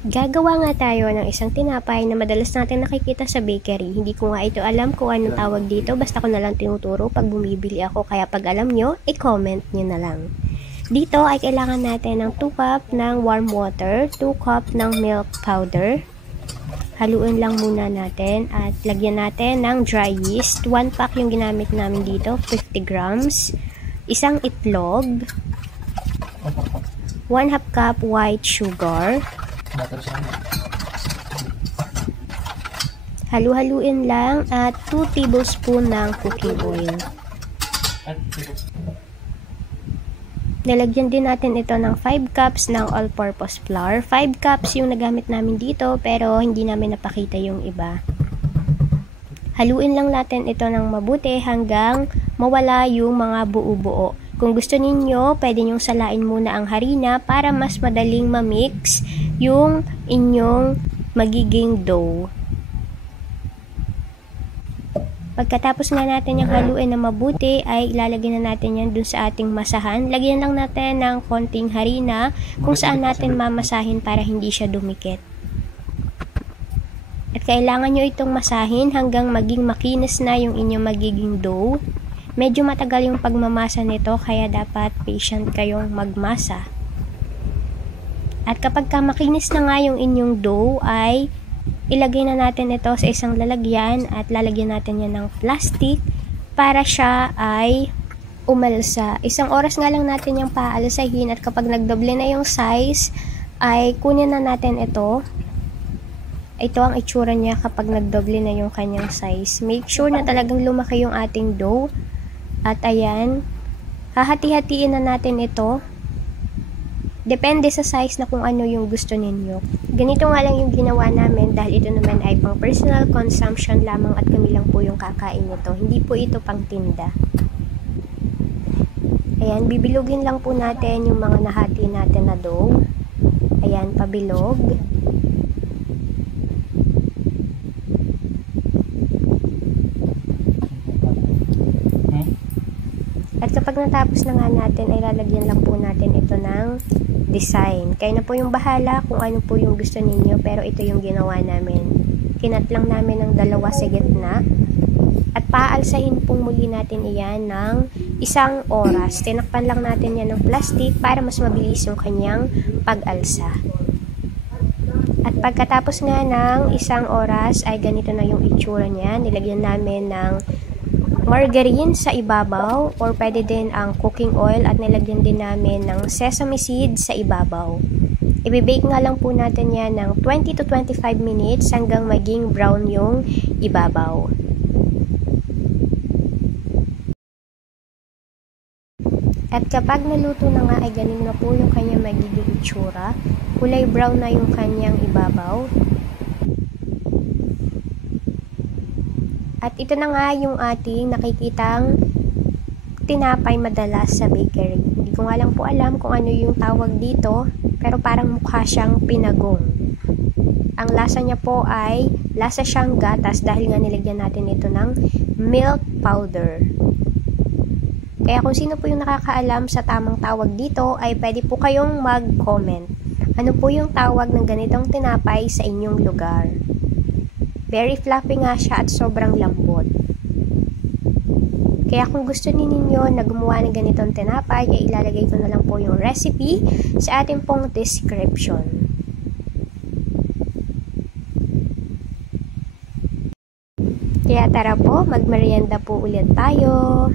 Gagawa nga tayo ng isang tinapay na madalas natin nakikita sa bakery. Hindi ko nga ito alam kung anong tawag dito, basta ko na lang tinuturo pag bumibili ako. Kaya pag alam nyo, i-comment nyo na lang. Dito ay kailangan natin ng 2 cup ng warm water, 2 cup ng milk powder. Haluin lang muna natin at lagyan natin ng dry yeast. 1 pack yung ginamit namin dito, 50 grams. Isang itlog. 1/2 cup white sugar. Halu-haluin lang at 2 tablespoon ng cooking oil. Nalagyan din natin ito ng 5 cups ng all-purpose flour. 5 cups yung nagamit namin dito pero hindi namin napakita yung iba. Haluin lang natin ito ng mabuti hanggang mawala yung mga buo-buo. Kung gusto ninyo, pwede nyong salain muna ang harina para mas madaling ma-mix yung inyong magiging dough. Pagkatapos nga natin yung haluin na mabuti, ay ilalagay na natin yan dun sa ating masahan. Lagyan lang natin ng konting harina kung saan natin mamasahin para hindi siya dumikit. At kailangan nyo itong masahin hanggang maging makinis na yung inyong magiging dough. Medyo matagal yung pagmamasa nito kaya dapat patient kayong magmasa. At kapag makinis na nga yung inyong dough ay ilagay na natin ito sa isang lalagyan at lalagyan natin yan ng plastic para siya ay umalsa. 1 oras nga lang natin yung paalsahin at kapag nagdoble na yung size ay kunin na natin ito. Ito ang itsura niya kapag nagdoble na yung kanyang size. Make sure na talagang lumaki yung ating dough. At ayan, hahati-hatiin na natin ito. Depende sa size na kung ano yung gusto ninyo. Ganito nga lang yung ginawa namin dahil ito naman ay pang personal consumption lamang at kami lang po yung kakain nito. Hindi po ito pang tinda. Ayan, bibilugin lang po natin yung mga nahati natin na dough. Ayan, pabilog. At kapag natapos na nga natin, ay lalagyan lang po natin ito ng design. Kayo na po yung bahala kung ano po yung gusto ninyo, pero ito yung ginawa namin. Kinat lang namin ng 2 sa gitna. At paalsahin pong muli natin iyan ng 1 oras. Tinakpan lang natin yan ng plastic para mas mabilis yung kanyang pag-alsa. At pagkatapos nga ng 1 oras, ay ganito na yung itsura niya. Nilagyan namin ng margarine sa ibabaw or pwede din ang cooking oil at nilagyan din namin ng sesame seeds sa ibabaw. Ibibake nga lang po natin yan ng 20 to 25 minutes hanggang maging brown yung ibabaw. At kapag naluto na nga ay ganun na po yung kanyang magiging itsura. Kulay brown na yung kanyang ibabaw. At ito na nga yung ating nakikitang tinapay madalas sa bakery. Hindi ko nga lang po alam kung ano yung tawag dito, pero parang mukha siyang pinagong. Ang lasa niya po ay lasa siyang gatas dahil nga nilagyan natin ito ng milk powder. Kaya kung sino po yung nakakaalam sa tamang tawag dito ay pwede po kayong mag-comment. Ano po yung tawag ng ganitong tinapay sa inyong lugar? Very fluffy nga siya at sobrang lambot. Kaya kung gusto ninyo na gumawa ng ganitong tinapay, ay ilalagay ko na lang po yung recipe sa ating pong description. Kaya tara po, magmerienda po ulit tayo.